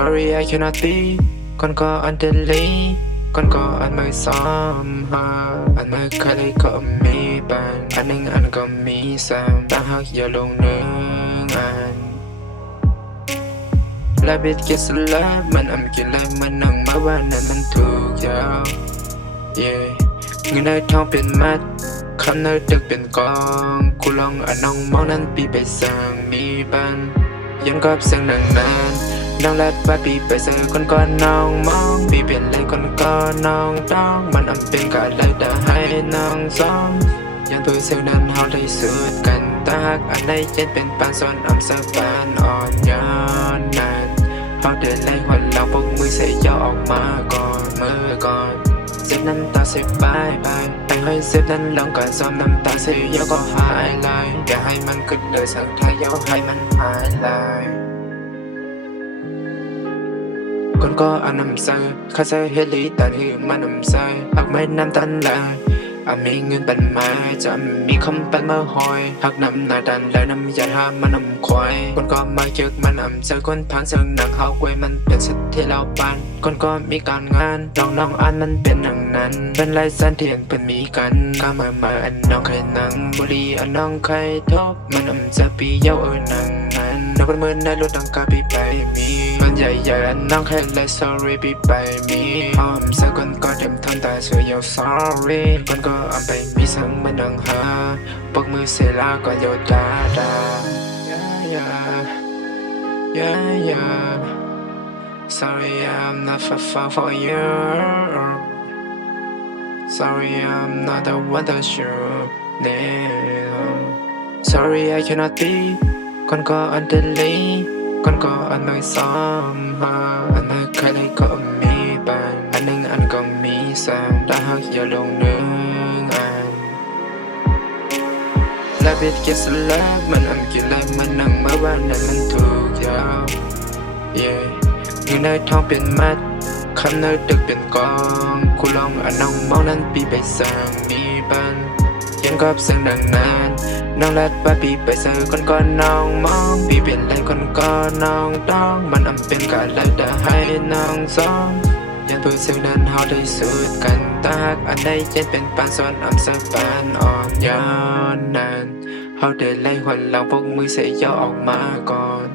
Sorry I cannot be ก่อนก็อันเดลีก่อนก็อันไม่ซ้ำอันไม่เคยเลยก็มีบ้างอันหนึ่งอันก็มีซ้ำตั้งหักอย่าลงหนึ่งอันและบิดเกสลามันอำกินเลยมันนั่งมาว่านั้นมันถูกยาวเงินในทองเป็นมัดคำในตึกเป็นกองกูลองอันน้องมองนั้นปีไปสั่งมีบ้านยังกับเสียงนานน้องลัดว่าปีไปเจอคนก่อนน้องมองปีเปลี่ยนเลยคนก่อนน้องต้องมันอำเป็นกะเลยแต่ให้น้องซ้อมยันตัวเสียงนั้นเขาได้สุดกันตาหักอันใดเจ็ดเป็นปานซ้อนอำสะบานอ่อนย้อนนานเขาเดินไล่ควันเราพวกมือใส่ย่อออกมาก่อนมือก่อนเจ็บน้ำตาเสียบายแต่ให้เสียบนั้นลองก่อนซ้อมน้ำตาเสียย่อก็หายเลยอย่าให้มันขึ้นเลยสักท้ายย่อให้มันหายเลยคนก็อันนำใส่ข้าใส่เฮลิแต่ที่มันนำใส่อักไม่น้ำตันเลยมีเงินเป็นไม้จะมีคำเป็นมาหอยหักน้ำหน้าดันและน้ำยาทามันนำควายคนก็มาเยอะมันนำใจคนผ่านเสียงหนังเขากวยมันเป็นสิทธิ์ที่เราปันคนก็มีการงานน้องอ่านมันเป็นอย่างนั้นเป็นไรสันเทียนเป็นมีกันก็มาอันน้องเคยนั่งบุรีอันน้องเคยทบมันนำจะปีเย้านั่งนั้นน้องเป็นเหมือนในรถดังกาปีไปมีมันใหญ่อันน้องเคยเลย sorry ปีไปมีสักคนก็เต็มทนแต่เชื่อเย้า sorry คนก็อันไปมีสังมันดังหาปกมือเสียลาก็โยดาSorry I'm not far for you Sorry I'm not the one that you need Sorry I cannot be ก่อนก็อันเดลีก่อนก็อันไม่ซ้ำอันไม่เคยเลยก็มีบ้างอันหนึ่งอันก็มีซ้ำถ้าหากอย่าลงหนึ่งอันและบิดเกสลามันอำกินเลยมันนั่งมาว่านั้นมันถูกยาวเงินในทองเป็นมัดคำในตึกเป็นกองกูลองอันน้องมองนั้นปีไปสั่งมีบ้านยังกับเสียงดังนานน้องลัดว่าปีไปเจอคนก่อนน้องมองปีเปลี่ยนเลยคนก่อนน้องต้องมันอำเป็นกะเลยแต่ให้น้องซ้อมยันตัวเสียงนั้นเขาได้สุดกันตาหักอันใดเจ็ดเป็นปานซ้อนอำสะบานอ่อนย้อนนานเขาเดินไล่ควันเราพวกมือใส่ย่อออกมาก่อน